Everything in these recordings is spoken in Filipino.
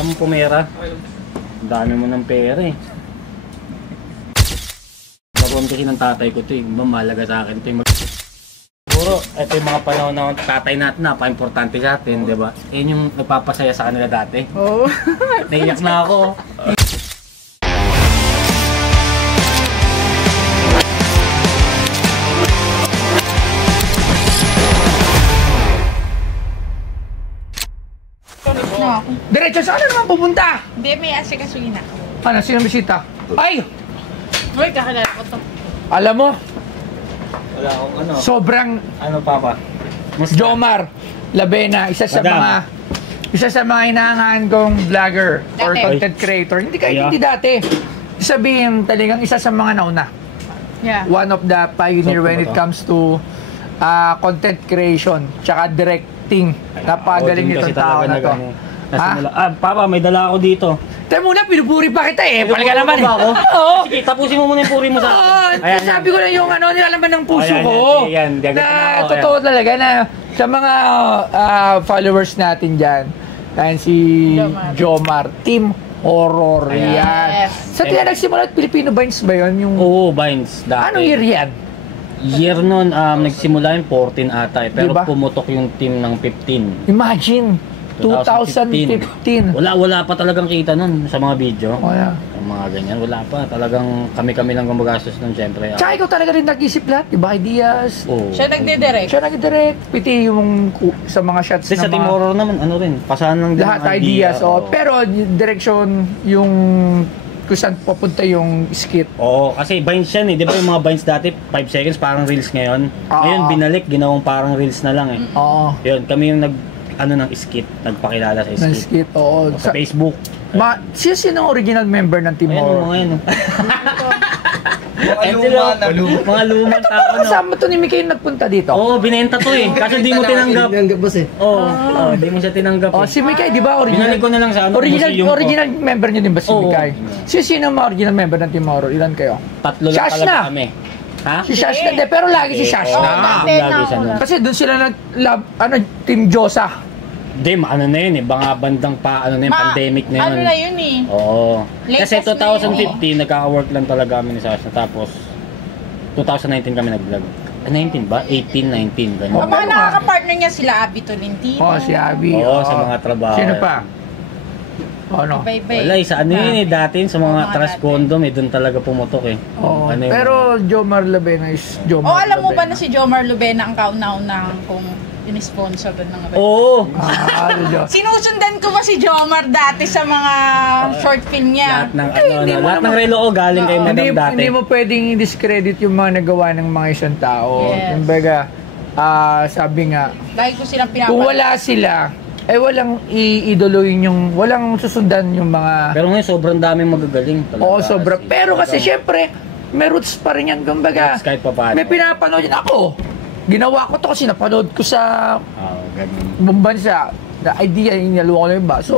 Kailangan mo pumera. Ang dami mo ng pera eh. Pagpampihin ng tatay ko ito eh. Mahalaga sa akin ito eh. Siguro, ito yung mga panahon na tatay natin, napaka-importante sa atin, di ba? Yan yung nagpapasaya sa kanila dati. Oo. Naiyak na ako. Diretso, saan naman pupunta? Hindi, may asikasuhin ako. Ano, sino bisita? Ay! Uy, kakilala ko to. Alam mo, Wala akong ano. sobrang Ano, Papa? Musta? Jomar Labena, isa sa mga inaangahan kong vlogger or Dati. content creator. Hindi Yeah. dati. Sabihin talagang isa sa mga nauna. Yeah. One of the pioneer Sakto when ba it to? comes to content creation tsaka directing. Napagaling nitong tao na to. Papa, may dala ako dito. Tayo muna, pinupuri pa kita eh. Palaga naman eh. Ba ako? Oo. Sige, tapusin mo muna yung puri mo sa akin. Sabi ko na yung nilalaman ng puso Ayan, ko. yan, yan. Na Ayan. totoo talaga na sa mga followers natin dyan. Yan si Jomar. Team Horror. Ayan. Yan. Yes. Sa tingin nagsimula at Filipino Vines ba yun? Yung, Oo, Vines. Dati. anong year yan? Year nun, nagsimula yung 14 ata eh. Pero Diba? pumutok yung team ng 15. Imagine. 2015. Wala pa talagang kita nun sa mga video. Oh, yeah. Yung mga ganyan, wala pa. Talagang kami-kami lang gumagastos nun, syempre. Tsaka ikaw talaga rin nag-isip lahat. Diba? Ideas. Oo. Siya nagdidirect. Siya nag-direct. Piti yung sa mga shots Kasi sa Team Horror naman, ano rin, pasahan lang din lahat ng ideas. idea. Oh. Pero direction yung kung saan papunta yung skit. Oo, kasi Vines yan eh. Di ba yung mga Vines dati, 5 seconds, parang Reels ngayon. Ngayon, binalik, ginawang parang Reels na lang eh. Oo. Yun, kami yung ng skit, nagpakilala sa Ng skit. skit, oo. Sa Facebook. Sino ang original member ng Team Ayan, Horror? mga yan. Mga lumang Ito tao, ba kasama to ni Mikael nagpunta dito? Oo, binenta to eh. Kaso di mo tinanggap. Tinanggap boss eh. Oo, di mo siya tinanggap Oh, eh. si Mikael, di ba original? Binalik ko na lang sa ano, museum ko. Original member niyo din ba si Oo. Mikael? Sino ang mga original member ng Team Horror? Ilan kayo? Tatlo lang Shash talaga na. kami. Ha? Si Shash na, pero lagi si Shash Oo, na. lagi siya na. Kasi doon sila Team Josa. Hindi, ano na yun eh, mga bandang pandemic na yun. Ano na yun eh. Oo. Kasi Latest na 2015, nagkaka-work lang talaga kami ni Sasha. Tapos, 2019 kami nag-vlog. 19 ba? 18, 19, ganyan. Ang mga nakaka-partner niya sila Abby Tolentino. Oh, si Abby. Oo, sa mga trabaho. Sino pa? Ano? Bye-bye. Wala, sa ano yun eh, dati sa mga mga trash dati. condom eh, doon talaga pumutok eh. Oo. Ano yun? Pero Jomar Labena is Jomar O alam mo ba Labena. na si Jomar Lubena ang kauna-unang kung in-sponsor doon ng Oo! Sinusundan ko ba si Jomar dati sa mga short film niya? Lahat ng hindi mo lahat ng naman- relo ko galing kay Hindi, Madam dati. hindi mo pwedeng i-discredit yung mga nagawa ng mga isang tao. Yes. Kumbaga, sabi nga, Lagi ko silang pinapanood. kung wala sila, walang iidoloyin yung, walang susundan yung mga... Pero ngayon sobrang daming magagaling talaga. Oo, sobra. Pero kasi syempre, may roots pa rin yan. Kumbaga, Roots kahit pa paano. may pinapanood yan ako. Ginawa ko to kasi napanood ko sa Ganun. ibang bansa. The idea, inaluwa ko na iba. So,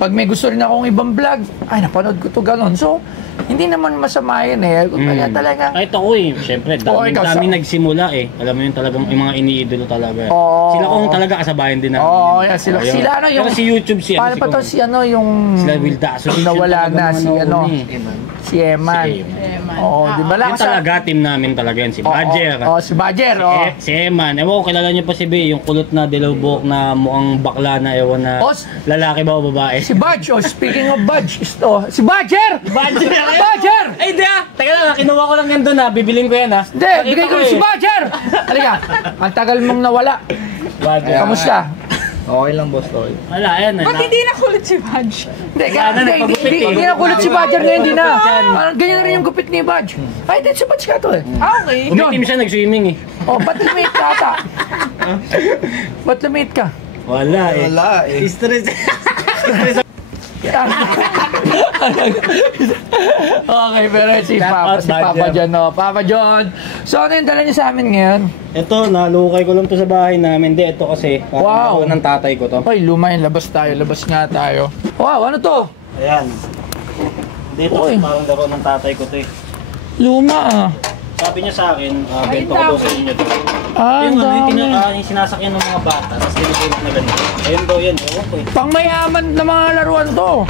pag may gusto rin akong ibang vlog, ay, napanood ko to gano'n. So, hindi naman masama yan eh. Kumbaga talaga. Kahit ako eh, syempre, daming nagsimula eh. Alam mo yun talagang yung mga iniidolo talaga. Oo. Sila kung talaga kasabayan din namin. Oo, yan. Sila ano yung... Pero si YouTube si Paano pa to si ano yung... Sila Will Daso. Nawala na si ano... Si Eman. Oo, di ba lang? Yung talaga, team namin talaga yan. Si Badger. Oo, si Badger. Oo. Si Eman. Ewan ko, kilala niyo pa si B. Yung kulot na dilaw buhok na mukhang bakla na ewan na lalaki ba o babae. Si Badge. Oh, speaking of Badge, si Badger! Badger! Badger! Ay, di ah! Teka lang, kinuha ko lang yan doon ha. Bibilin ko yan ha. Hindi, bigay ko rin si Badger! Halika, ang tagal mong nawala. Badger. Kamusta? Okay lang boss, okay. Wala, ayan. Ba't hindi nakulit si Badge? Hindi na kulit si Badger ngayon, hindi na. Ganyan na rin yung gupit ni Badge. Ay, din si Badge ka to eh. Okay. Umitim siya, nag-swimming eh. Oh, ba't lumit ka ata? Ba't lumit ka? Wala eh. Wala eh. Stress. Okay, pero si Papa John, no? Papa John. So, ano yung dala niyo sa amin ngayon? Ito, nalukay ko lang to sa bahay namin. Hindi, ito kasi. Wow. Ng tatay ko to. Ay, lumay, labas nga tayo. Wow, ano to? Ayan. Dito, Uy. parang laro ng tatay ko to eh. Luma ah. Sabi niya sa akin, bento ko daw sa inyo to. Ang dami. Yung sinasakyan ng mga bata, tapos tinitulog na ganito. Ayun daw yan, ewan ko eh. Pangmayaman na mga laruan to.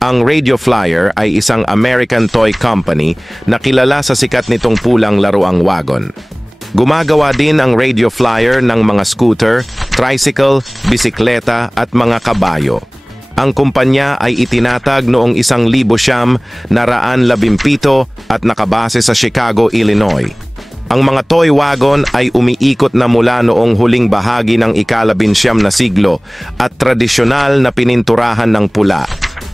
Ang Radio Flyer ay isang American toy company na kilala sa sikat nitong pulang laruang wagon. Gumagawa din ang Radio Flyer ng mga scooter, tricycle, bisikleta at mga kabayo. Ang kumpanya ay itinatag noong 1917 at nakabase sa Chicago, Illinois. Ang mga toy wagon ay umiikot na mula noong huling bahagi ng ika-19 na siglo at tradisyonal na pininturahan ng pula.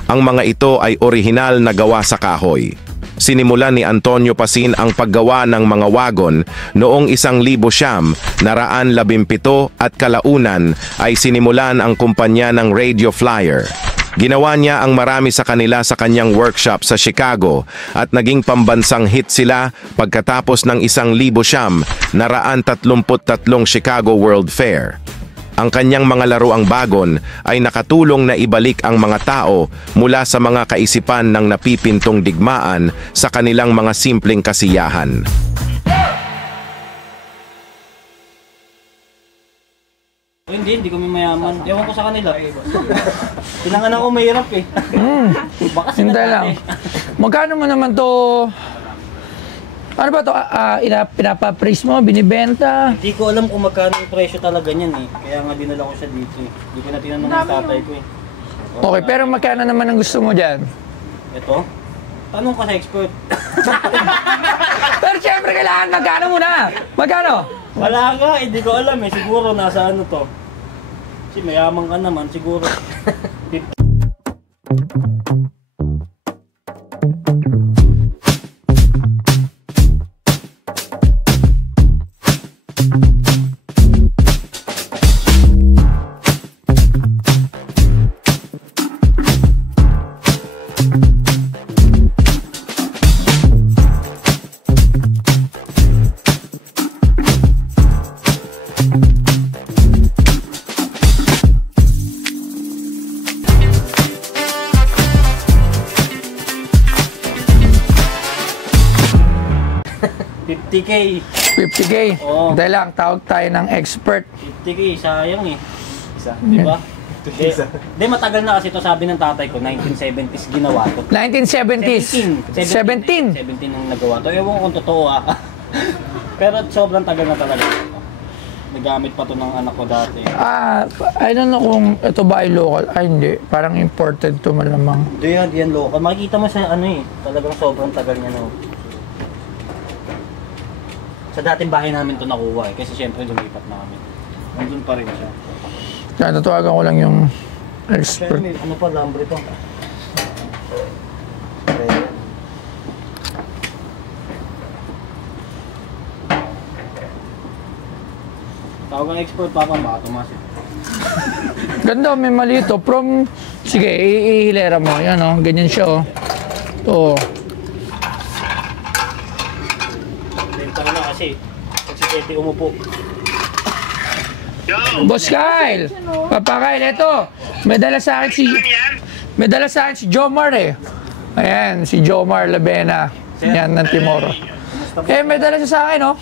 Ang mga ito ay orihinal na gawa sa kahoy. Sinimulan ni Antonio Pasin ang paggawa ng mga wagon noong 1917 at kalaunan ay sinimulan ang kumpanya ng Radio Flyer. Ginawa niya ang marami sa kanila sa kanyang workshop sa Chicago at naging pambansang hit sila pagkatapos ng 1933 Chicago World Fair. Ang kanyang mga laruang bagon ay nakatulong na ibalik ang mga tao mula sa mga kaisipan ng napipintong digmaan sa kanilang mga simpleng kasiyahan. Hindi kami mayaman. Ewan ko sa kanila. Pinanganak ko mahirap eh. Baka sila Hindi lang. Magkano mo naman to? Ano ba to? Pinapapraise mo? Binibenta? Hindi ko alam kung magkano yung presyo talaga niyan eh. Kaya nga dinala ko siya dito eh. Hindi ko na tinanong ng tatay ko eh. Okay, pero magkano naman ang gusto mo dyan? Ito? Tanong ka sa expert. Pero syempre kailangan magkano muna? Magkano? Wala nga, hindi ko alam eh. Siguro nasa ano to. Kasi mayaman ka naman, siguro. $50K. 50K? Oo. Dahil lang, tawag tayo ng expert. 50K, sayang eh. Di ba? Di matagal na kasi ito sabi ng tatay ko, 1970s ginawa to. 1970s? 17? 17 ang nagawa to. Ewan ko kung totoo ah. Pero sobrang tagal na talaga. Nagamit pa to ng anak ko dati. I don't know kung ito ba ay local. Ay hindi, parang imported to malamang. Hindi yan local. Makikita mo sa ano eh, talagang sobrang tagal niya no. Sa dating bahay namin to nakuha eh, kasi syempre lumipat na kami. Nandun pa rin siya. Kaya tatawagan ko lang yung expert. Ano pa, lambre to? Tawag ang expert, papa, baka tumasin. Ganda, may mali ito. From, sige, ihilera mo. Yan o, ganyan siya o. Ito. Benta na kasi. Kasi pwede umupo. Boss Kyle! Papa Kyle, ito. May dala sa akin si Jomar eh. Ayan, si Jomar Labena. Yan ng Timor. Eh, may dala siya sa akin oh.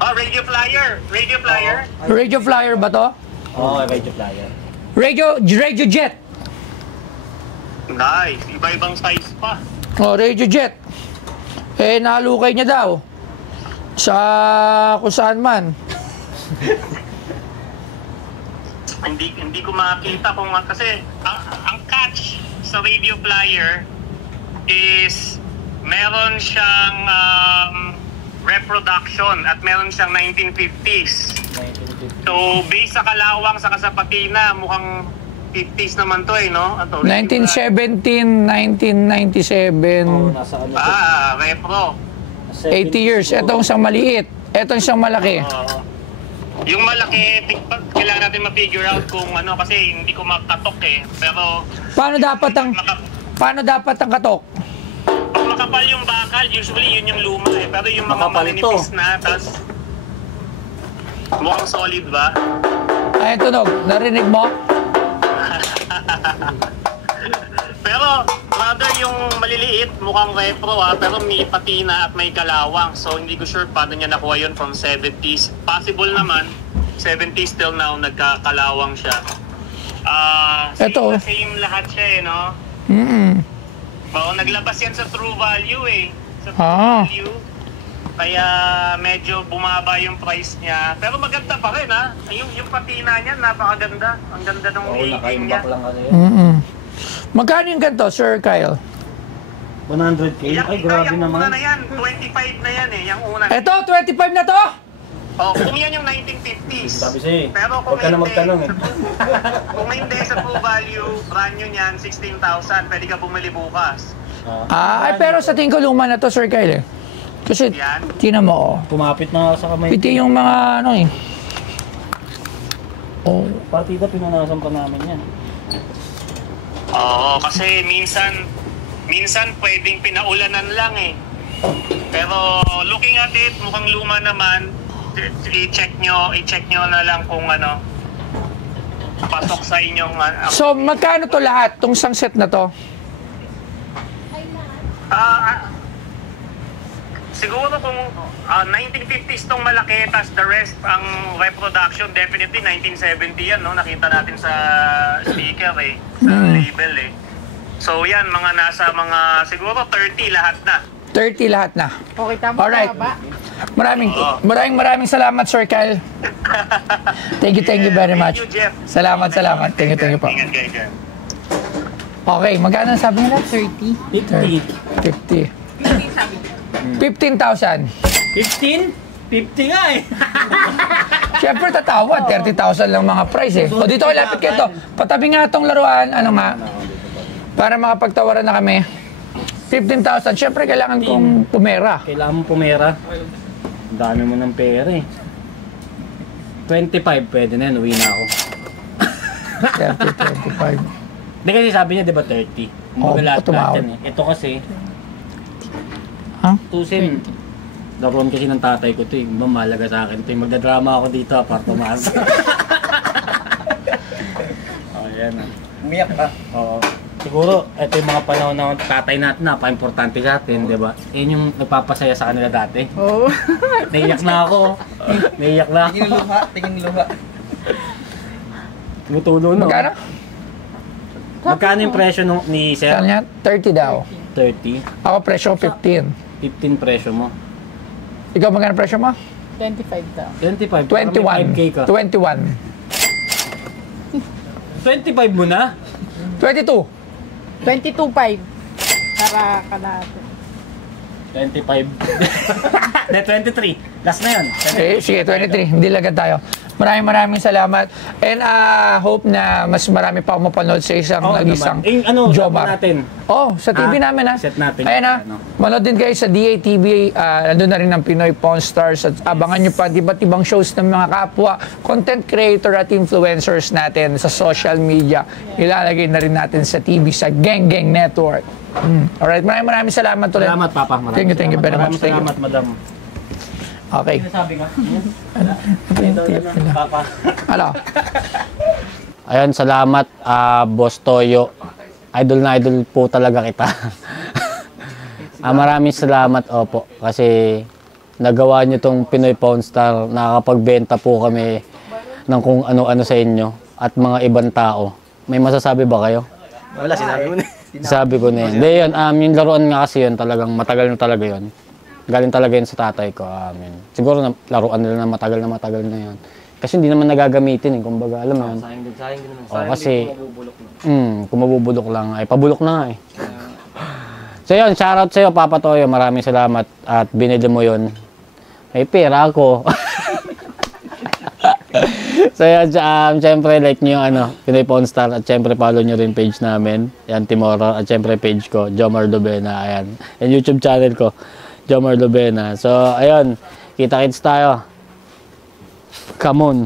Oh, Radio Flyer. Radio Flyer. Radio Flyer ba to? Oo, Radio Flyer. Radio Jet. Nice. Iba-ibang size pa. Oh, Radio Jet. Eh, nahalukay niya daw. Sa kung saan man. Hindi ko makita kung kasi ang catch sa Radio Flyer is meron siyang reproduction at meron siyang 1950s. So, based sa kalawang sa kasapatina, mukhang 50s naman to eh, no? 1917, 1997. Oo, nasa ano to. Repro. 80 years. Etong isang maliit. Etong isang malaki. Yung malaki, kailangan natin ma-figure out kung ano kasi hindi ko makatok eh. Pero Paano dapat ang katok? makapal yung bakal, usually yun yung luma eh. Pero yung mga Makapal maninipis na, tapos mukhang solid ba? Ay, tunog. Narinig mo? Pero, rather yung maliliit, mukhang repro pero may patina at may kalawang. So, hindi ko sure paano niya nakuha yun from 70s. Possible naman, 70s till now, nagkakalawang siya. Ito. Same lahat siya eh, no? Oo, naglabas yan sa True Value eh. Sa True Value. Kaya medyo bumaba yung price niya. Pero maganda pa rin ha. Yung patina niya, napakaganda. Ang ganda ng aging niya. Lang kasi. Magkano yung ganito, Sir Kyle? 100K? Ay, grabe yung una naman. na yan, 25 na yan eh. Yung una. Ito, 25 na to? Oh, kung yan yung 1950s. Sabi sa'yo eh. Pero kung Huwag ka na hindi, magtanong eh. kung hindi sa True Value, brand new niyan, 16,000. Pwede ka bumili bukas. Ay, pero sa tingin ko luma na to, Sir Kyle eh. Kasi, Yan. tingnan mo, oh. Kumapit na sa kamay. Piti yung mga ano eh. Oh. Partida, pinunasan pa namin yan. Oo, kasi minsan pwedeng pinaulanan lang eh. Pero looking at it, mukhang luma naman. I-check nyo na lang kung ano, pasok sa inyong... So, magkano to lahat, tong isang set na to? Siguro kung 1950s tong malaki, tas the rest, ang reproduction, definitely 1970 yan, no? Nakita natin sa sticker eh, sa label eh. So yan, mga nasa mga, siguro 30 lahat na. 30 lahat na. Okay, tama. Alright. Ba? Maraming salamat, Sir Kyle. Thank you very much. Thank you, Jeff. Salamat. Thank you po. Ingat kayo dyan. Okay, magkano sabi nila? 50. 50. 15,000. 15? 50 nga eh. Siyempre tatawad, 30,000 lang mga price eh. O dito, lapit kayo to. Patabi nga itong laruan, ano nga, para makapagtawaran na kami. 15,000, siyempre kailangan kong pumera. Kailangan mo pumera. Dami mo ng pera eh. 25 pwede na yan, uwi na ako. 30, 25. Hindi kasi sabi niya, di ba 30? Lahat tumawad. yan eh. Ito kasi, Ha? tusin. Daron kasi ng tatay ko ito eh. Mahalaga sa akin ito eh. Magdadrama ako dito, apartment. Oh, yan ah. Umiyak ka. Oo. Siguro, ito yung mga panahon na tatay natin na pa-importante sa atin, di ba? Yan yung nagpapasaya sa kanila dati. Oo. Naiyak na ako. Naiyak na ako. Tingin luha. Tumutulo no? Magkano? Magkano yung presyo ni Sir? Saan niya? 30 daw. 30. Ako presyo ko 15. 15 presyo mo. Ikaw magkano presyo mo? 25 daw. 25. Parang may 5K ka. 21. 25 mo na? 22. 22.5. Para kalahati. 25. Hindi, 23. Last na yun. Sige, 23. Hindi lagad tayo. Maraming salamat. And hope na mas marami pa ako mapanood sa isang nag-isang Jomar. natin. Oh, sa TV namin ha. Set natin. Ayan ha. Manood din kayo sa DATV. Nandun na rin ang Pinoy Pawn Stars. At abangan nyo pa iba't ibang shows ng mga kapwa, content creator at influencers natin sa social media. Ilalagay na rin natin sa TV sa Gang Gang Network. Alright, maraming salamat ulit. Salamat, Papa. Thank you very much. Thank you. Salamat, Madam. Okay. Sabi ka? Papa. Hello. Ayun, salamat, Boss Toyo. Idol na idol po talaga kita. Maraming salamat, opo. Kasi nagawa nyo tong Pinoy Pawn Star. Nakakapagbenta po kami ng kung ano-ano sa inyo at mga ibang tao. May masasabi ba kayo? Wala, sinabi mo na. Sabi ko na yun. Hindi yun, yung laruan nga kasi yun, talagang matagal na talaga yun. Galing talaga yun sa tatay ko. Siguro na, laruan nila na matagal na yun. Kasi hindi naman nagagamitin eh, kumbaga, alam mo yun. Sayang din naman. O, kasi, kung mabubulok lang, ay pabulok na nga eh. So yun, shoutout sa'yo, Papa Toyo. Maraming salamat at binili mo yun. May pera ako. So yun, syempre like nyo yung Pinoy Pawn Star at syempre follow nyo rin page namin. Yan, Timoro. At syempre page ko, Jomar Lubena. Ayan. Yan YouTube channel ko, Jomar Lubena. So, ayun. Kita-kits tayo. Come on.